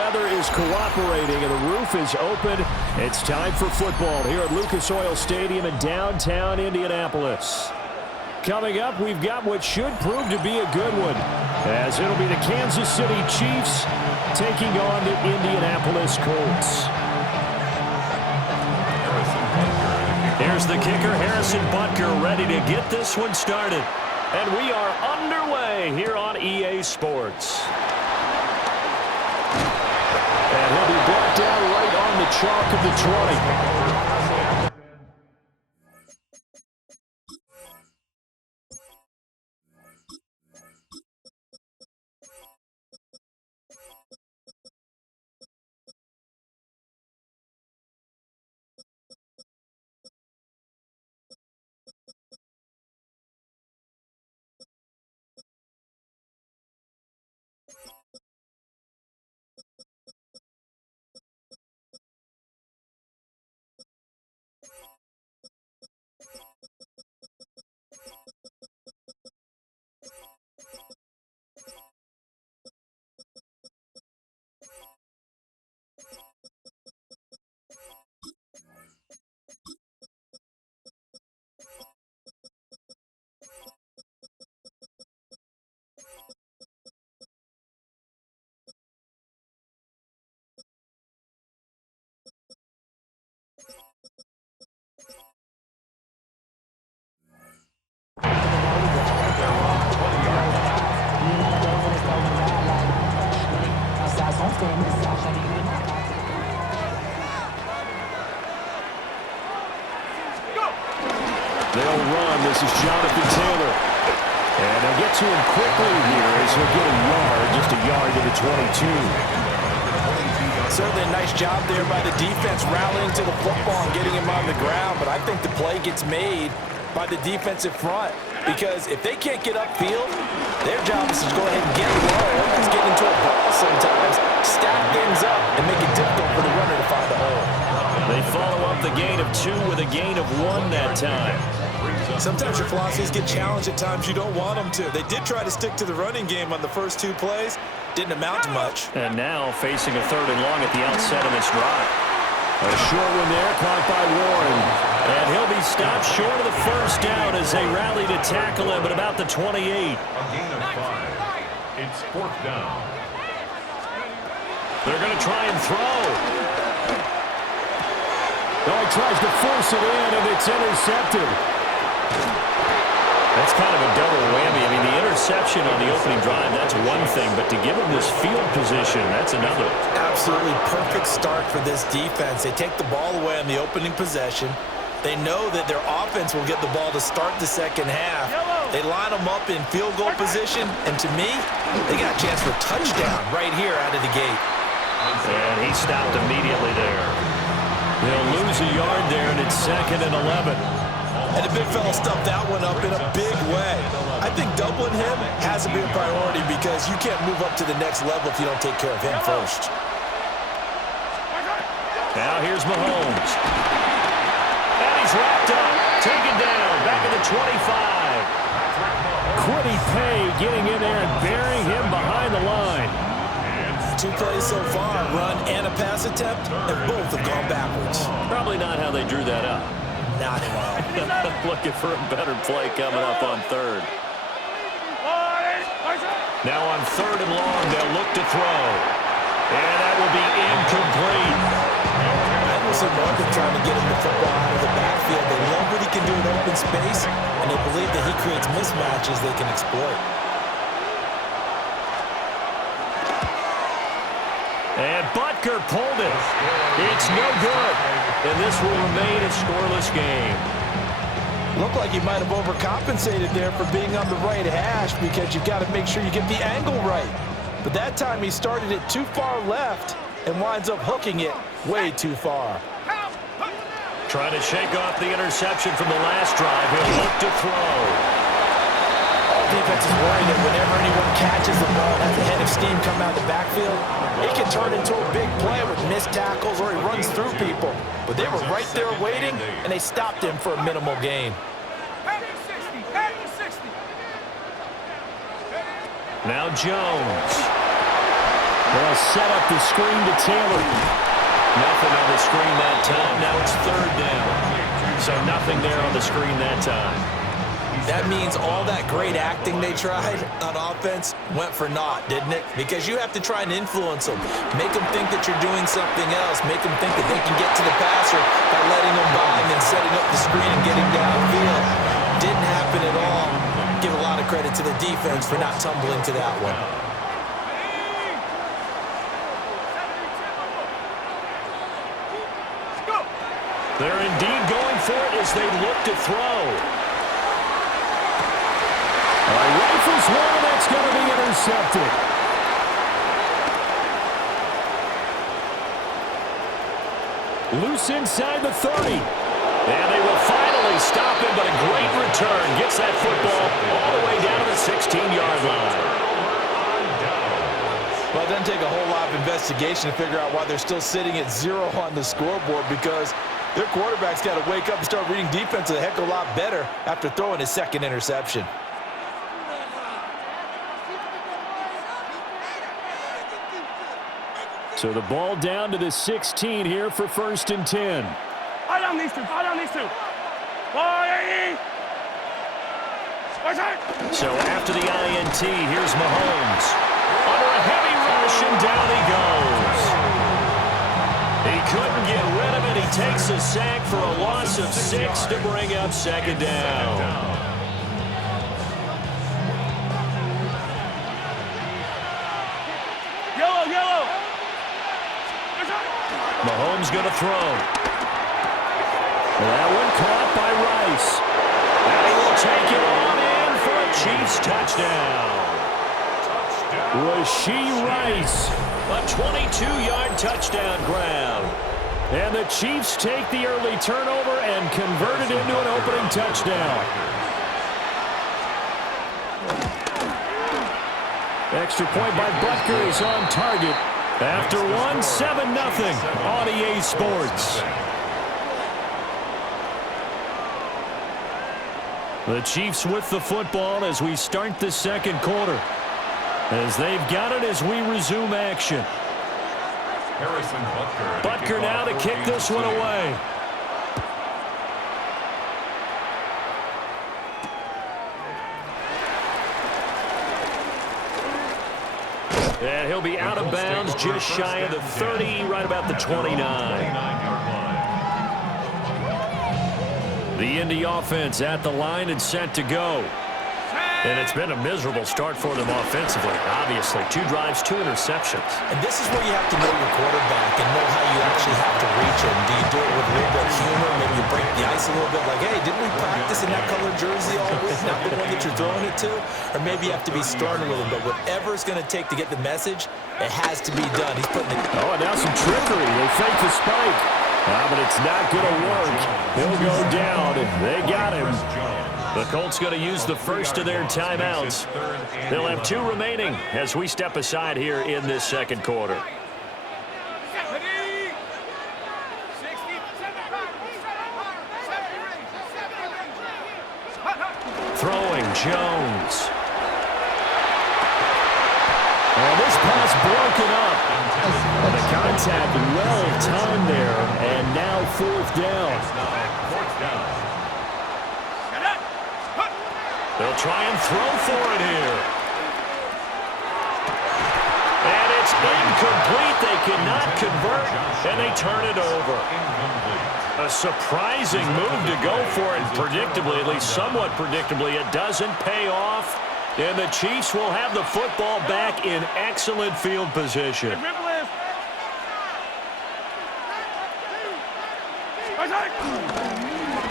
weather is cooperating and the roof is open. It's time for football here at Lucas Oil Stadium in downtown Indianapolis. Coming up, we've got what should prove to be a good one, as it'll be the Kansas City Chiefs taking on the Indianapolis Colts. Here's the kicker, Harrison Butker, ready to get this one started. And we are underway here on EA Sports. And he'll be brought down right on the chalk of the 20. They'll run. This is Jonathan Taylor. And they'll get to him quickly here as he'll get a yard, just a yard to the 22. Certainly a nice job there by the defense rallying to the football and getting him on the ground. But I think the play gets made by the defensive front, because if they can't get upfield, their job is to go ahead and get low. Let's get into a ball sometimes, stack things up, and make it difficult for the runner to find the hole. They follow up the gain of 2 with a gain of 1 that time. Sometimes your philosophies get challenged at times you don't want them to. They did try to stick to the running game on the first 2 plays. Didn't amount to much. And now facing a 3rd and long at the outset of this drive. A short one there, caught by Warren. And he'll be stopped short of the first down as they rally to tackle him at about the 28. A gain of 5. It's 4th down. They're going to try and throw. Oh, he tries to force it in, and it's intercepted. That's kind of a double whammy. I mean, the interception on the opening drive, that's one thing, but to give him this field position, that's another. Absolutely perfect start for this defense. They take the ball away on the opening possession. They know that their offense will get the ball to start the second half. They line them up in field goal position, and to me, they got a chance for a touchdown right here out of the gate. And he stopped immediately there. They'll lose a yard there, and it's 2nd and 11. And the big fella stuffed that one up in a big way. I think doubling him has to be a priority, because you can't move up to the next level if you don't take care of him first. Now here's Mahomes. And he's wrapped up, taken down, back at the 25. Quiddy Pay getting in there and burying him behind the line. 2 plays so far, run and a pass attempt, and both have gone backwards. Probably not how they drew that up. Not at all. Looking for a better play coming up on 3rd. Now on 3rd and long, they'll look to throw. And that will be incomplete. I will see Marvin trying to get him the football out of the backfield. They love what he can do in open space, and they believe that he creates mismatches they can exploit. And Butker pulled it. It's no good. And this will remain a scoreless game. Looked like you might have overcompensated there for being on the right hash, because you've got to make sure you get the angle right. But that time he started it too far left and winds up hooking it way too far. Trying to shake off the interception from the last drive. He'll look to throw. Defense is worried that whenever anyone catches the ball and has a head of steam coming out of the backfield, it can turn into a big play with missed tackles or he runs through people. But they were right there waiting, and they stopped him for a minimal gain. Now Jones. They'll set up the screen to Taylor. Nothing on the screen that time. Now it's third down. So nothing there on the screen that time. That means all that great acting they tried on offense went for naught, didn't it? Because you have to try and influence them. Make them think that you're doing something else. Make them think that they can get to the passer by letting them by and then setting up the screen and getting downfield. Didn't happen at all. Give a lot of credit to the defense for not tumbling to that one. They're indeed going for it as they look to throw. Rifles one, that's going to be intercepted. Loose inside the 30. And they will finally stop him, but a great return. Gets that football all the way down to the 16-yard line. Well, it doesn't take a whole lot of investigation to figure out why they're still sitting at 0 on the scoreboard, because their quarterback's got to wake up and start reading defense a heck of a lot better after throwing his second interception. So the ball down to the 16 here for 1st and 10. Fall down these two. So after the INT, here's Mahomes. Under a heavy rush, and down he goes. He couldn't get rid of it. He takes a sack for a loss of 6 to bring up 2nd down. Yellow. Mahomes going to throw. That one caught by Rice. And he will take it on in for a Chiefs touchdown. Rashee Rice, a 22-yard touchdown grab. And the Chiefs take the early turnover and convert it into an opening touchdown. Extra point by Butker is on target. After one, 7-0 on EA Sports. The Chiefs with the football as we start the second quarter. As they've got it as we resume action. Butker now to kick this one away. And he'll be out of bounds just shy of the 30, right about the 29. The Indy offense at the line and set to go. And it's been a miserable start for them offensively. Obviously, 2 drives, 2 interceptions. And this is where you have to know your quarterback and know how you actually have to reach him. Do you do it with a little bit of humor? Maybe you break the ice a little bit like, hey, didn't we practice in that colored jersey all week, not the one that you're throwing it to? Or maybe you have to be stern with him. But whatever it's going to take to get the message, it has to be done. He's putting it. Oh, and now some trickery. They fake the spike. But it's not going to work. He'll go down. They got him. The Colts going to use the first of their timeouts. They'll have 2 remaining as we step aside here in this second quarter. Throwing Jones. And this pass broken up. And the contact well timed there. And now 4th down. They'll try and throw for it here. And it's incomplete. They cannot convert, and they turn it over. A surprising move to go for it predictably, at least somewhat predictably. It doesn't pay off, and the Chiefs will have the football back in excellent field position.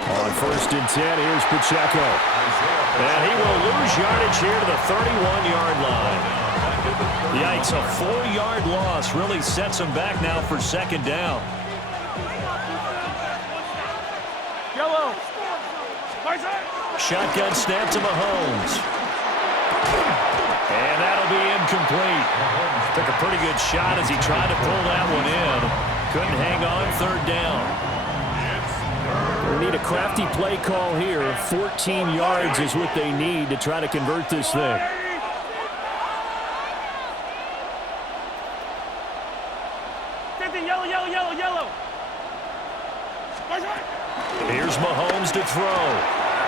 On 1st and 10, here's Pacheco. And he will lose yardage here to the 31-yard line. Yikes, a 4-yard loss really sets him back now for 2nd down. Yellow. Shotgun snap to Mahomes. And that'll be incomplete. Took a pretty good shot as he tried to pull that one in. Couldn't hang on 3rd down. We need a crafty play call here. 14 yards is what they need to try to convert this thing. Everything yellow, yellow, yellow, yellow. Here's Mahomes to throw.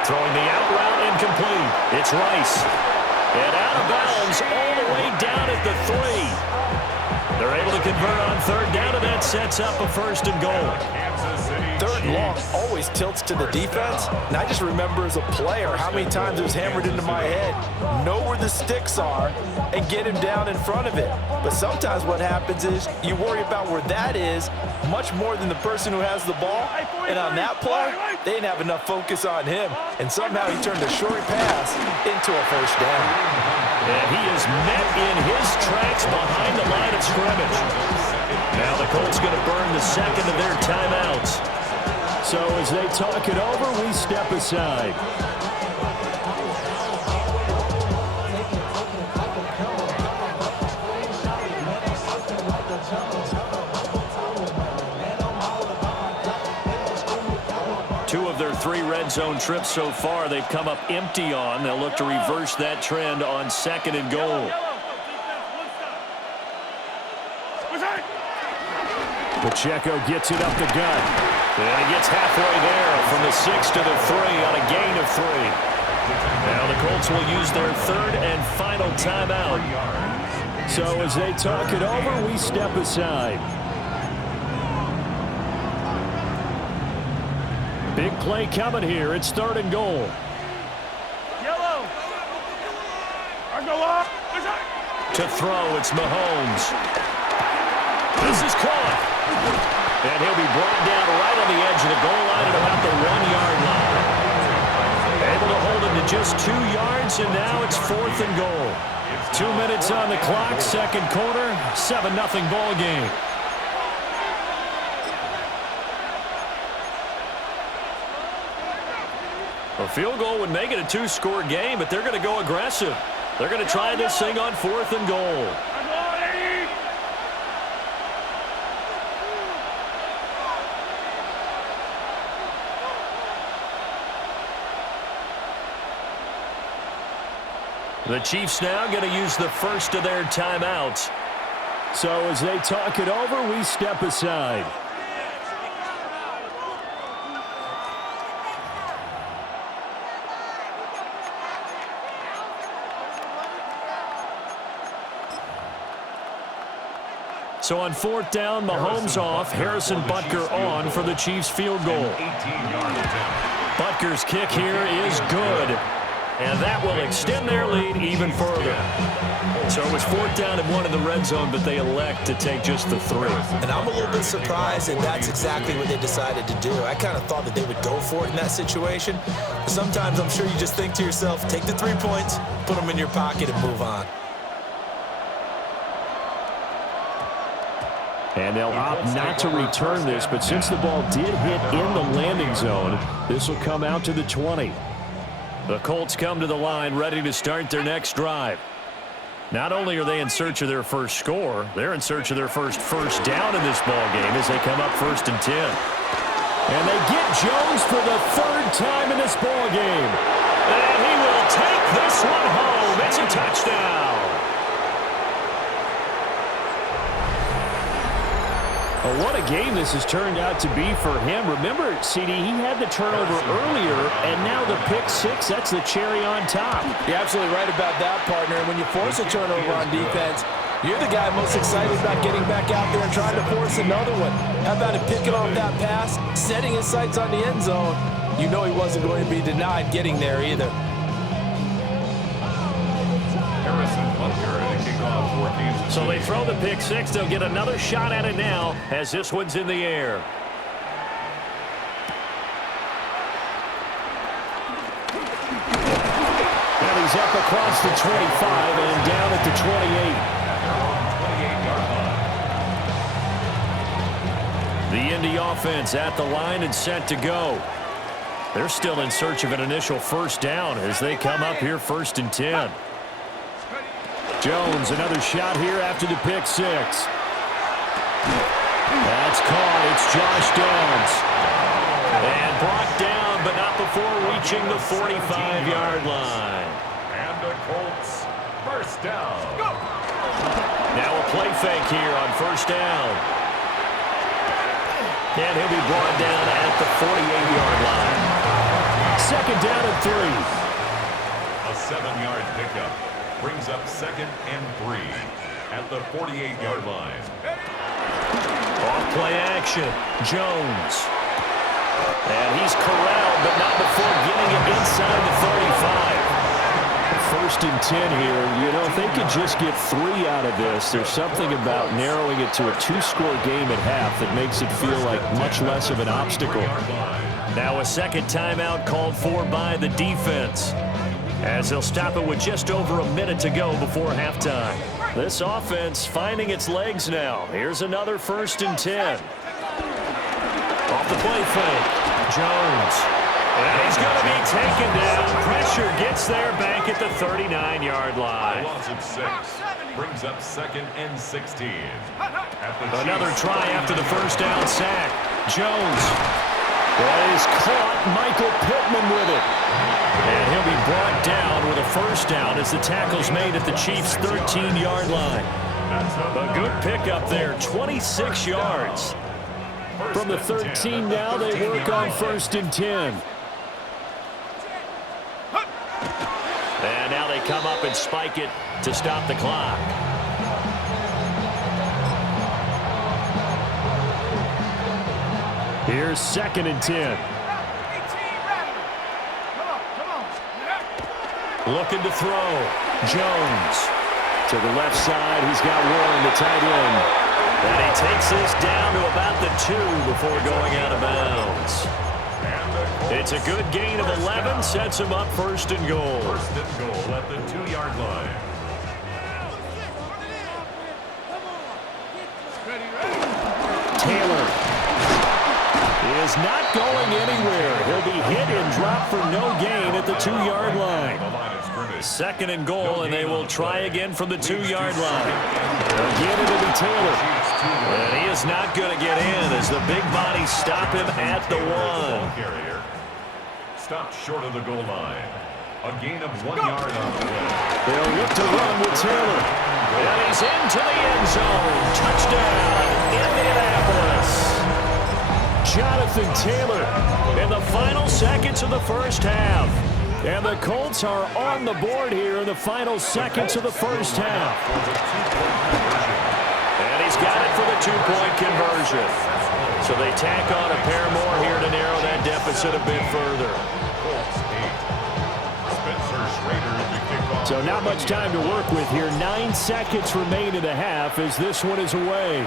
Throwing the out route incomplete. It's Rice. And out of bounds all the way down at the 3. They're able to convert on third down, and that sets up a 1st and goal. Third and long always tilts to the defense, and I just remember as a player how many times it was hammered into my head. Know where the sticks are and get him down in front of it. But sometimes what happens is you worry about where that is much more than the person who has the ball. And on that play, they didn't have enough focus on him, and somehow he turned a short pass into a 1st down. And he is met in his tracks behind the line of scrimmage. Now the Colts going to burn the second of their timeouts. So as they talk it over, we step aside. Two of their 3 red zone trips so far, they've come up empty on. They'll look to reverse that trend on 2nd and goal. Pacheco gets it up the gut. And he gets halfway there from the 6 to the 3 on a gain of 3. Now the Colts will use their 3rd and final timeout. So as they talk it over, we step aside. Big play coming here. It's 3rd and goal. Yellow. I go up. To throw, it's Mahomes. This is caught. And he'll be brought down right on the edge of the goal line at about the 1-yard line. Able to hold him to just 2 yards, and now it's 4th and goal. 2 minutes on the clock, 2nd quarter, 7-0 ball game. A field goal would make it a 2-score game, but they're going to go aggressive. They're going to try this thing on 4th and goal. The Chiefs now going to use the first of their timeouts. So as they talk it over, we step aside. So on 4th down, Mahomes off, Harrison Butker on for the Chiefs field goal. Butker's kick here is good. And that will extend their lead even further. So it was 4th down and 1 in the red zone, but they elect to take just the 3. And I'm a little bit surprised that that's exactly what they decided to do. I kind of thought that they would go for it in that situation. But sometimes I'm sure you just think to yourself, take the 3 points, put them in your pocket, and move on. And they'll opt not to return this, but since the ball did hit in the landing zone, this will come out to the 20. The Colts come to the line ready to start their next drive. Not only are they in search of their first score, they're in search of their first down in this ball game as they come up 1st and 10. And they get Jones for the 3rd time in this ball game. And he will take this one home. It's a touchdown. Well, what a game this has turned out to be for him. Remember, CD, he had the turnover earlier, and now the pick 6, that's the cherry on top. You're absolutely right about that, partner. And when you force a turnover on defense, you're the guy most excited about getting back out there and trying to force another one. How about him picking off that pass, setting his sights on the end zone? You know he wasn't going to be denied getting there either. So they throw the pick 6. They'll get another shot at it now as this one's in the air. And he's up across the 25 and down at the 28. The Indy offense at the line and set to go. They're still in search of an initial 1st down as they come up here 1st and 10. Jones, another shot here after the pick 6. That's caught. It's Josh Downs. And brought down, but not before reaching the 45-yard line. And the Colts, 1st down. Go! Now a play fake here on 1st down. And he'll be brought down at the 48-yard line. Second down and 3. A 7-yard pickup brings up 2nd and 3 at the 48-yard line. Off play action. Jones. And he's corralled, but not before getting it inside the 35. First and 10 here. You know, if they could just get 3 out of this, there's something about narrowing it to a 2-score game at half that makes it feel like much less of an obstacle. Now a second timeout called for by the defense, as they'll stop it with just over a minute to go before halftime. This offense finding its legs now. Here's another first and 10. Off the play fake. Jones. And he's going to be taken down. Pressure gets there back at the 39-yard line. Loss of 6 brings up 2nd and 16. Another try after the first down sack. Jones. That is caught. Michael Pittman with it. And he'll be brought down with a first down as the tackle's made at the Chiefs' 13-yard line. A good pickup there, 26 yards. From the 13 now, they work on first and 10. And now they come up and spike it to stop the clock. Here's 2nd and 10. Looking to throw. Jones. To the left side, he's got Warren, the tight end. And he takes this down to about the 2 before going out of bounds. It's a good gain of 11, sets him up first and goal. First and goal at the 2-yard line. Taylor is not going anywhere. He'll be hit and dropped for no gain at the 2-yard line. 2nd and goal, and they will try again from the 2-yard line. Again, it'll be Taylor. And he is not going to get in as the big bodies stop him at the 1. Stopped short of the goal line. A gain of 1 yard on the way. They'll look to run with Taylor. And he's into the end zone. Touchdown, Indianapolis. Jonathan Taylor in the final seconds of the first half. And the Colts are on the board here in the final seconds of the first half. And he's got it for the 2-point conversion. So they tack on a pair more here to narrow that deficit a bit further. So not much time to work with here. 9 seconds remain in the half as this one is away.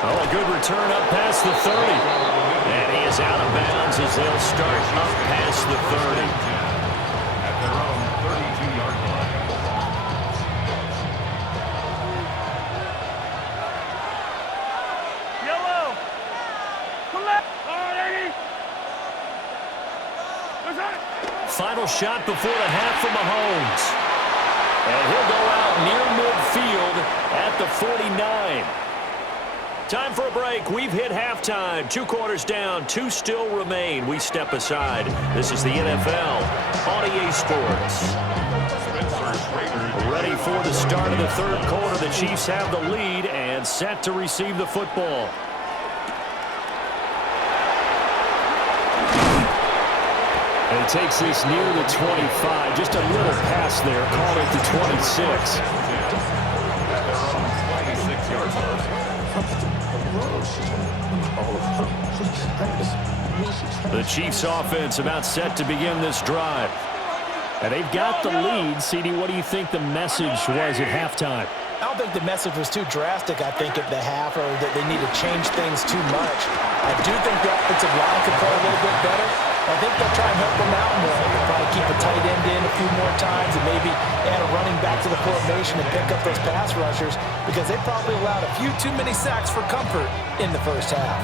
Oh, a good return up past the 30. And he is out of bounds as they'll start up past the 30. At their own 32-yard line. Yellow. Collect. Final shot before the half from Mahomes. And he'll go out near midfield at the 49. Time for a break. We've hit halftime. 2 quarters down. 2 still remain. We step aside. This is the NFL on EA Sports. Ready for the start of the 3rd quarter. The Chiefs have the lead and set to receive the football. And he takes this near the 25. Just a little pass there. Called it the 26. The Chiefs offense about set to begin this drive. And they've got the lead. CD, what do you think the message was at halftime? I don't think the message was too drastic, I think, at the half, or that they need to change things too much. I do think the offensive line could play a little bit better. I think they'll try and help them out more. They'll probably keep a tight end in a few more times and maybe add a running back to the formation and pick up those pass rushers because they probably allowed a few too many sacks for comfort in the first half.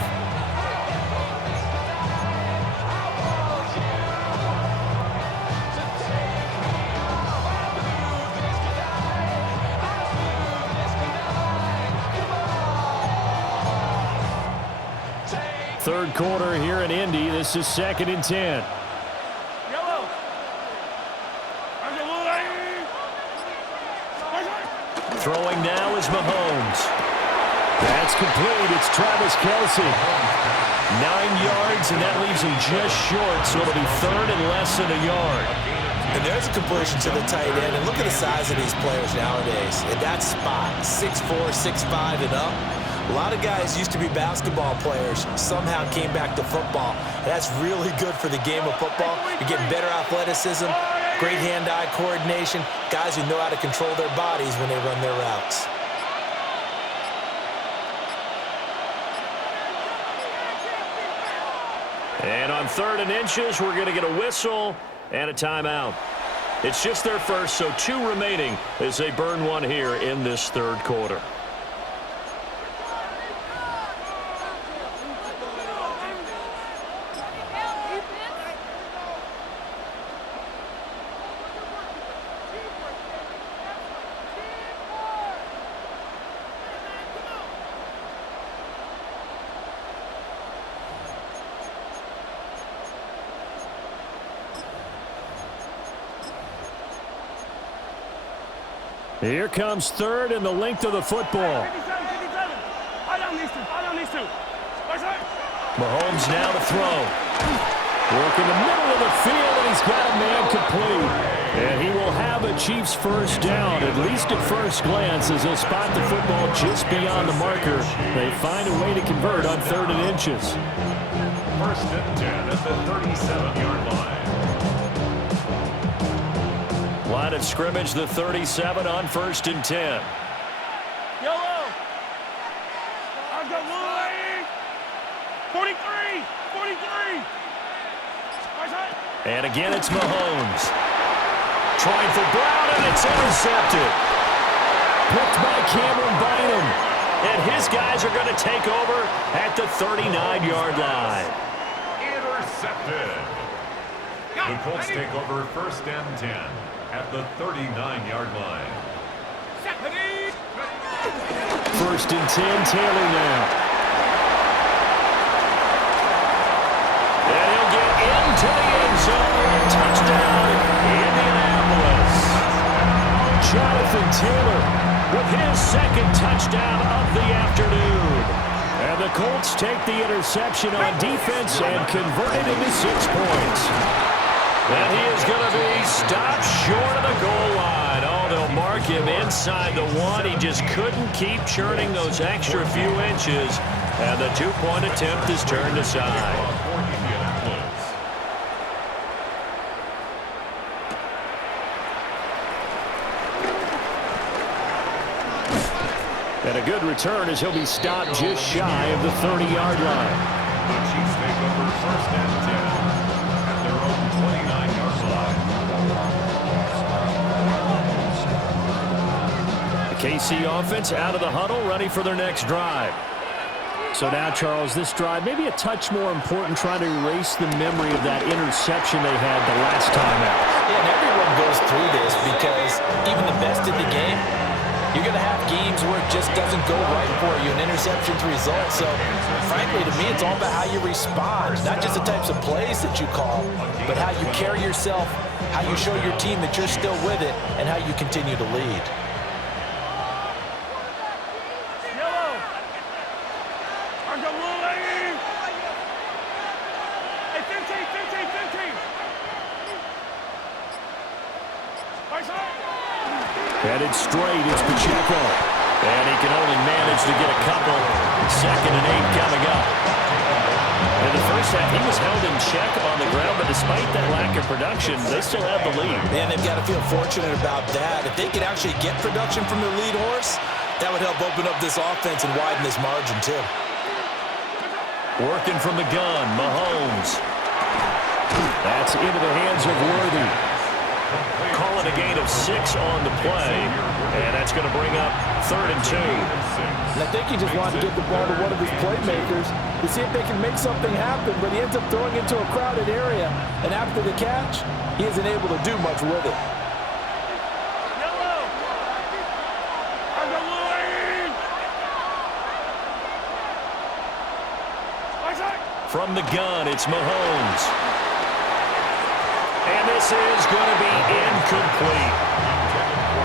Third quarter here in Indy. This is 2nd and 10. Yellow. Throwing now is Mahomes. That's complete. It's Travis Kelce. 9 yards, and that leaves him just short, so it'll be third and less than a yard. And there's a completion to the tight end. And look at the size of these players nowadays. At that spot, 6'4", 6'5", and up. A lot of guys used to be basketball players, somehow came back to football. That's really good for the game of football. You're getting better athleticism, great hand-eye coordination, guys who know how to control their bodies when they run their routes. And on 3rd and inches, we're going to get a whistle and a timeout. It's just their first, so 2 remaining as they burn one here in this 3rd quarter. Here comes 3rd and the length of the football. 57, 57. I don't need to. Mahomes now to throw. Work in the middle of the field, and he's got a man complete. And he will have a Chiefs first down, at least at first glance, as he'll spot the football just beyond the marker. They find a way to convert on 3rd and inches. 1st and 10 at the 37-yard line. Line of scrimmage, the 37 on 1st and 10. Yellow. I've got Louis. 43. 43. And again, it's Mahomes. Trying for Brown, and it's intercepted. Picked by Cameron Bynum. And his guys are going to take over at the 39-yard line. Intercepted. The Colts take over 1st and 10 at the 39-yard line. 1st and 10, Taylor now. And he'll get into the end zone. Touchdown, Indianapolis. Jonathan Taylor with his 2nd touchdown of the afternoon. And the Colts take the interception on defense and convert it into 6 points. And he is going to be stopped short of the goal line. Oh, they'll mark him inside the 1. He just couldn't keep churning those extra few inches. And the 2-point attempt is turned aside. And a good return as he'll be stopped just shy of the 30-yard line. The Chiefs take over 1st and 10 at their own 29-yard line. The KC offense out of the huddle, ready for their next drive. So now, Charles, this drive may be a touch more important, trying to erase the memory of that interception they had the last time out. Yeah, and everyone goes through this because even the best in the game, you're going to have games where it just doesn't go right for you, an interception's result. So, frankly, to me, it's all about how you respond, not just the types of plays that you call, but how you carry yourself, how you show your team that you're still with it, and how you continue to lead. Yellow. I've got Louis. Hey, 15. Headed straight, it's Pacheco. And he can only manage to get a couple. 2nd and 8 coming up. In the first half, he was held in check on the ground, but despite that lack of production, they still have the lead. And they've got to feel fortunate about that. If they could actually get production from their lead horse, that would help open up this offense and widen this margin, too. Working from the gun, Mahomes. That's into the hands of Worthy. Calling a gain of 6 on the play, and that's going to bring up 3rd and 2. And I think he just wanted to get the ball to one of his playmakers to see if they can make something happen, but he ends up throwing into a crowded area, and after the catch, he isn't able to do much with it. Yellow. I've got Louis. From the gun, it's Mahomes. And this is going to be incomplete.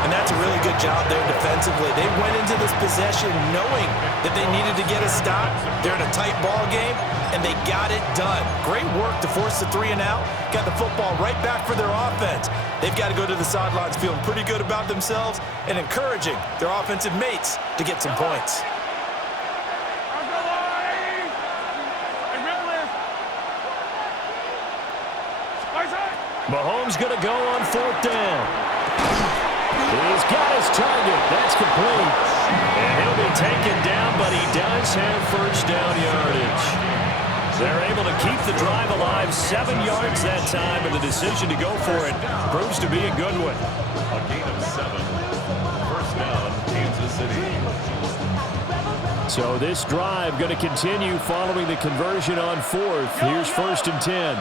And that's a really good job there defensively. They went into this possession knowing that they needed to get a stop. They're in a tight ball game, and they got it done. Great work to force the 3 and out. Got the football right back for their offense. They've got to go to the sidelines feeling pretty good about themselves and encouraging their offensive mates to get some points. Mahomes going to go on 4th down. He's got his target. That's complete. And he'll be taken down, but he does have first down yardage. They're able to keep the drive alive, 7 yards that time, and the decision to go for it proves to be a good one. A gain of 7. First down, Kansas City. So this drive going to continue following the conversion on 4th. Here's 1st and 10.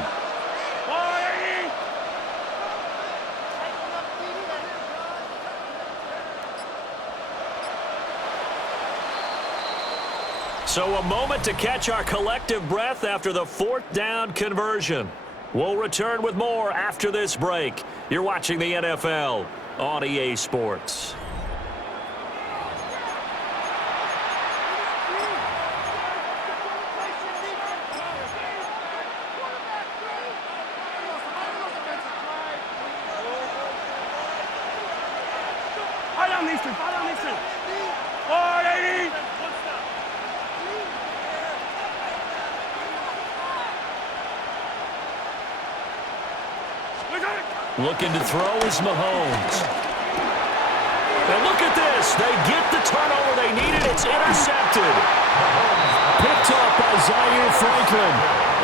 So a moment to catch our collective breath after the 4th down conversion. We'll return with more after this break. You're watching the NFL on EA Sports. Looking to throw is Mahomes. And look at this. They get the turnover they needed. It's intercepted. Picked off by Zaire Franklin.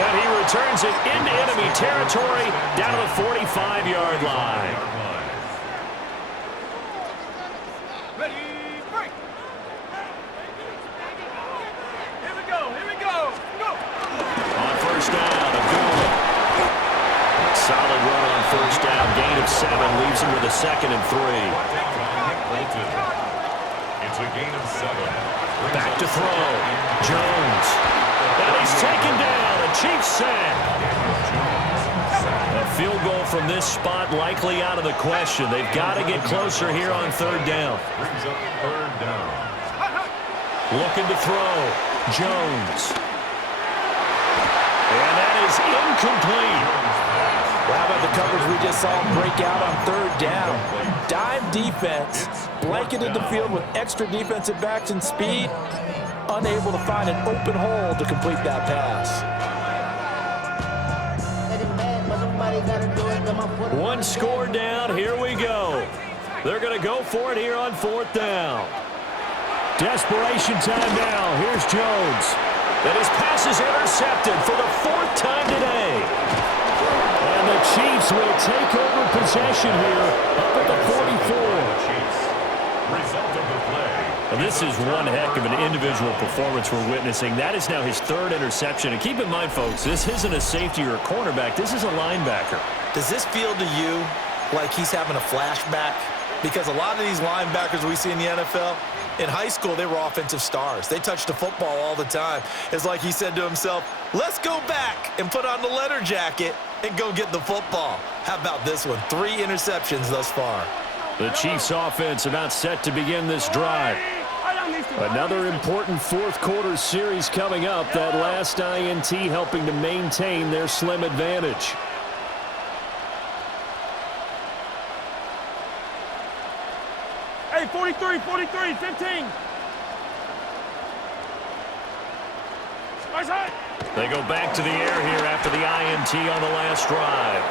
And he returns it into enemy territory down to the 45-yard line. Ready, break. Here we go, go. On first down, Abdullah. Solid run on first down. Gain of 7 leaves him with a 2nd and 3. It's a gain of 7. Back to throw. Jones. And he's taken down. A Chiefs sack. A field goal from this spot likely out of the question. They've got to get closer here on 3rd down. Brings up 3rd down. Looking to throw. Jones. And that is incomplete. Well, how about the coverage we just saw break out on 3rd down? Dime defense, blanketed the field with extra defensive backs and speed, unable to find an open hole to complete that pass. One score down, here we go. They're going to go for it here on 4th down. Desperation time now. Here's Jones. And his pass is intercepted for the 4th time today. And the Chiefs will take over possession here up at the 44. Result of the play. And this is one heck of an individual performance we're witnessing. That is now his 3rd interception. And keep in mind, folks, this isn't a safety or a cornerback. This is a linebacker. Does this feel to you like he's having a flashback? Because a lot of these linebackers we see in the NFL, in high school, they were offensive stars. They touched the football all the time. It's like he said to himself, let's go back and put on the leather jacket and go get the football. How about this one? 3 interceptions thus far. The Chiefs offense about set to begin this drive. Another important 4th quarter series coming up. That last INT helping to maintain their slim advantage. Hey, 43, 15. They go back to the air here after the INT on the last drive.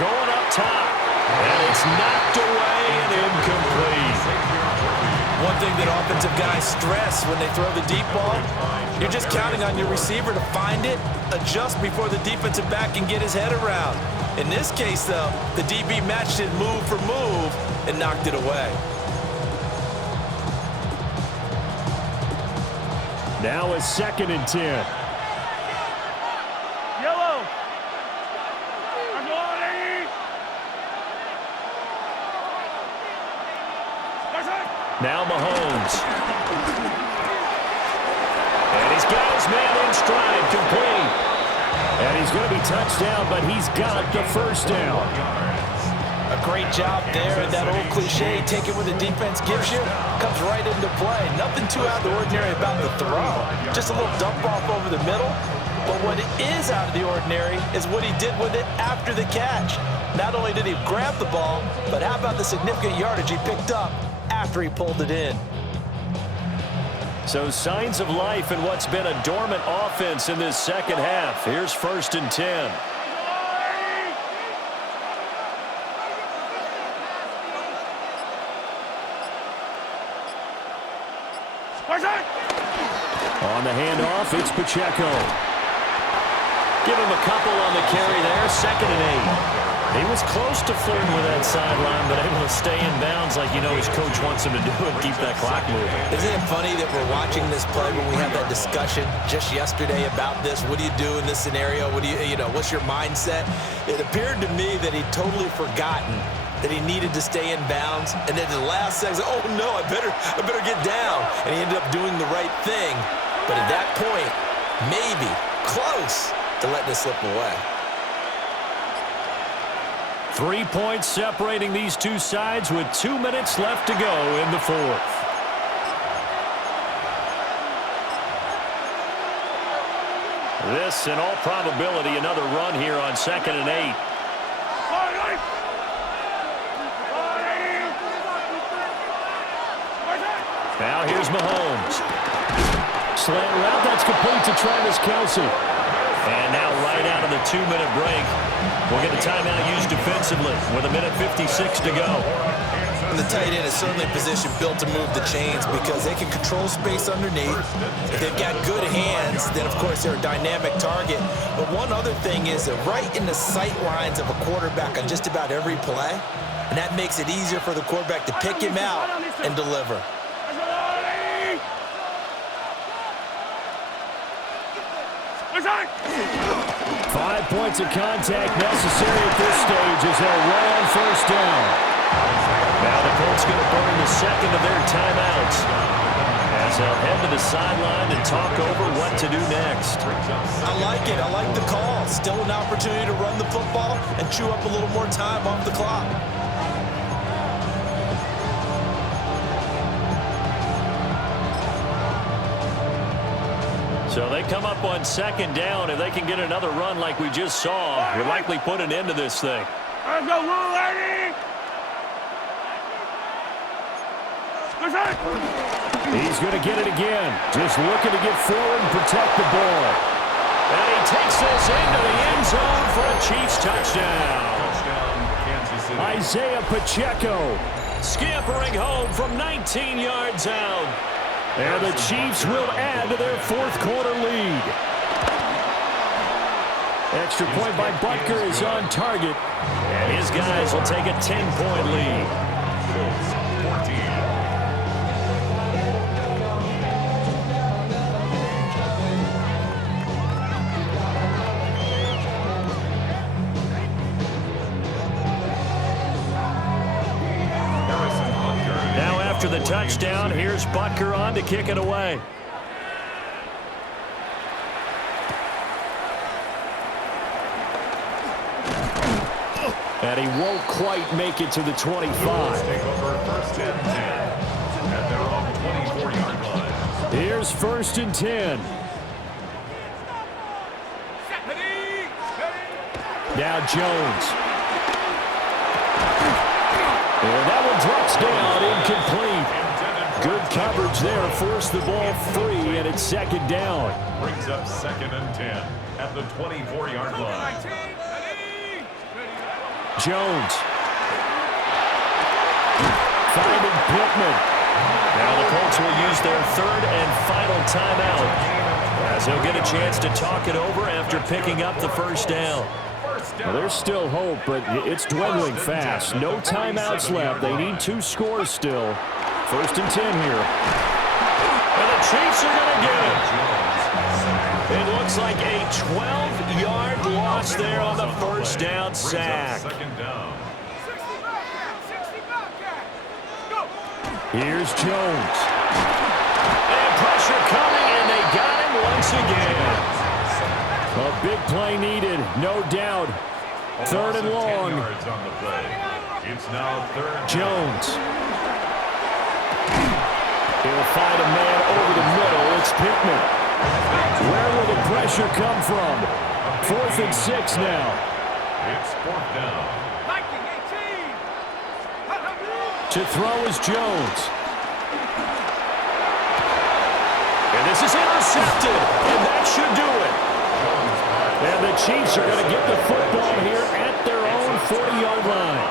Going up top. And it's knocked away and incomplete. One thing that offensive guys stress when they throw the deep ball, you're just counting on your receiver to find it, adjust before the defensive back can get his head around. In this case, though, the DB matched it move for move and knocked it away. Now a 2nd and 10. Yellow. Now Mahomes. And he's got his man in stride, complete. And he's going to be touched down, but he's got the first down. A great job there. And that old cliche, take it what the defense gives you, comes right into play. Nothing too out of the ordinary about the throw. Just a little dump off over the middle. But what is out of the ordinary is what he did with it after the catch. Not only did he grab the ball, but how about the significant yardage he picked up after he pulled it in? So signs of life in what's been a dormant offense in this second half. Here's 1st and 10. On the handoff, it's Pacheco. Give him a couple on the carry there, 2nd and 8. He was close to flirting with that sideline, but able to stay in bounds like you know his coach wants him to do and keep that clock moving. Isn't it funny that we're watching this play when we had that discussion just yesterday about this? What do you do in this scenario? What do you know, what's your mindset? It appeared to me that he'd totally forgotten that he needed to stay in bounds, and then the last second, oh no, I better get down. And he ended up doing the right thing. But at that point, maybe close to letting it slip away. 3 points separating these two sides with 2 minutes left to go in the 4th. This, in all probability, another run here on 2nd and 8. Now here's Mahomes. Slant route, that's complete to Travis Kelce. And now right out of the 2-minute break, we'll get a timeout used defensively with 1:56 to go. And the tight end is certainly a position built to move the chains because they can control space underneath. If they've got good hands, then of course they're a dynamic target. But one other thing is that right in the sight lines of a quarterback on just about every play, and that makes it easier for the quarterback to pick him out and deliver. 5 points of contact necessary at this stage as they'll run on 1st down. Now the Colts going to burn the 2nd of their timeouts as they'll head to the sideline and talk over what to do next. I like it. I like the call. Still an opportunity to run the football and chew up a little more time off the clock. So they come up on 2nd down. If they can get another run like we just saw, we'll likely put an end to this thing. Let's go, run, lady! He's going to get it again. Just looking to get forward and protect the ball. And he takes this into the end zone for a Chiefs touchdown. Kansas City. Isaiah Pacheco scampering home from 19 yards out. And the Chiefs will add to their 4th quarter lead. Extra point by Butker is on target. And his guys will take a 10-point lead. Colts 14. After the touchdown, here's Butker on to kick it away. And he won't quite make it to the 25. Take over 1st and 10 at their own 24-yard line. Here's 1st and 10. Now Jones. And that one drops down, incomplete. Good coverage there, forced the ball free, and it's 2nd down. Brings up 2nd and 10 at the 24-yard line. Jones. Finding Pittman. Now the Colts will use their 3rd and final timeout as they'll get a chance to talk it over after picking up the 1st down. Well, there's still hope, but it's dwindling fast. No timeouts left. They need 2 scores still. 1st and 10 here. And the Chiefs are going to get it. It looks like a 12-yard loss there on the 1st down sack. 2nd down. Here's Jones. And pressure coming, and they got him once again. A big play needed, no doubt. 3rd and long. 10 yards on the play. It's now third. Jones. He'll find a man over the middle. It's Pittman. Where will the pressure come from? 4th and 6 now. It's 4th down. To throw is Jones. And this is intercepted. And that should do it. And the Chiefs are going to get the football here at their own 40-yard line.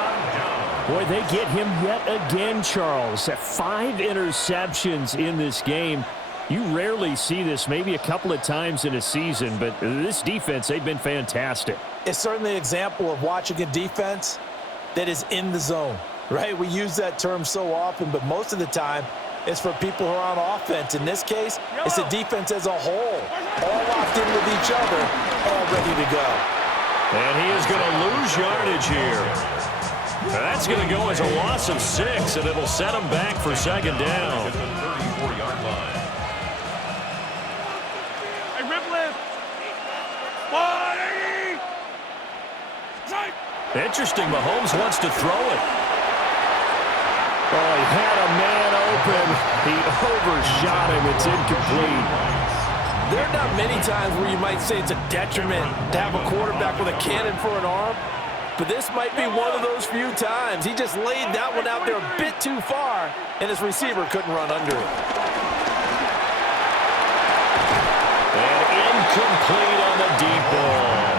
Boy, they get him yet again, Charles. 5 interceptions in this game. You rarely see this, maybe a couple of times in a season, but this defense, they've been fantastic. It's certainly an example of watching a defense that is in the zone, right? We use that term so often, but most of the time, it's for people who are on offense. In this case, it's the defense as a whole, all locked in with each other, all ready to go. And he is going to lose yardage here. That's going to go as a loss of 6, and it'll set him back for 2nd down. At the 34-yard line. Hey, rip lift. 180. Interesting, Mahomes wants to throw it. Oh, he had a man open. He overshot him. It's incomplete. There are not many times where you might say it's a detriment to have a quarterback with a cannon for an arm, but this might be one of those few times. He just laid that one out there a bit too far, and his receiver couldn't run under it. And incomplete on the deep ball.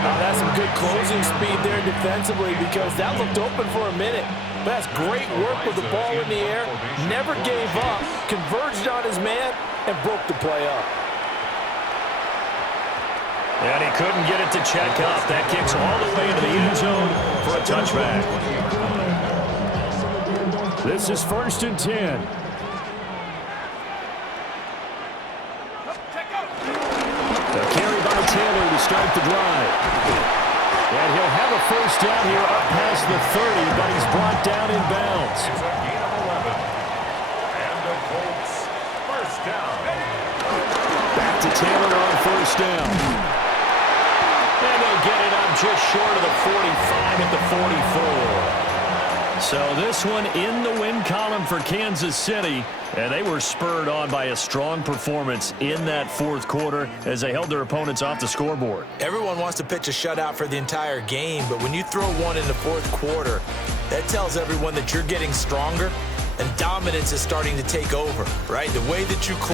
Now, that's some good closing speed there defensively because that looked open for a minute. But that's great work with the ball in the air. Never gave up, converged on his man, and broke the play up. And he couldn't get it to check up. That kicks all the way into the end zone for a touchback. This is 1st and 10. A carry by Taylor to start the drive. And he'll have a 1st down here up past the 30, but he's brought down in bounds. It's a gain of 11. And the Colts, 1st down. Back to Taylor on 1st down. And they'll get it up just short of the 45 at the 44. So this one in the win column for Kansas City. And they were spurred on by a strong performance in that 4th quarter as they held their opponents off the scoreboard. Everyone wants to pitch a shutout for the entire game, but when you throw one in the 4th quarter, that tells everyone that you're getting stronger and dominance is starting to take over, right? The way that you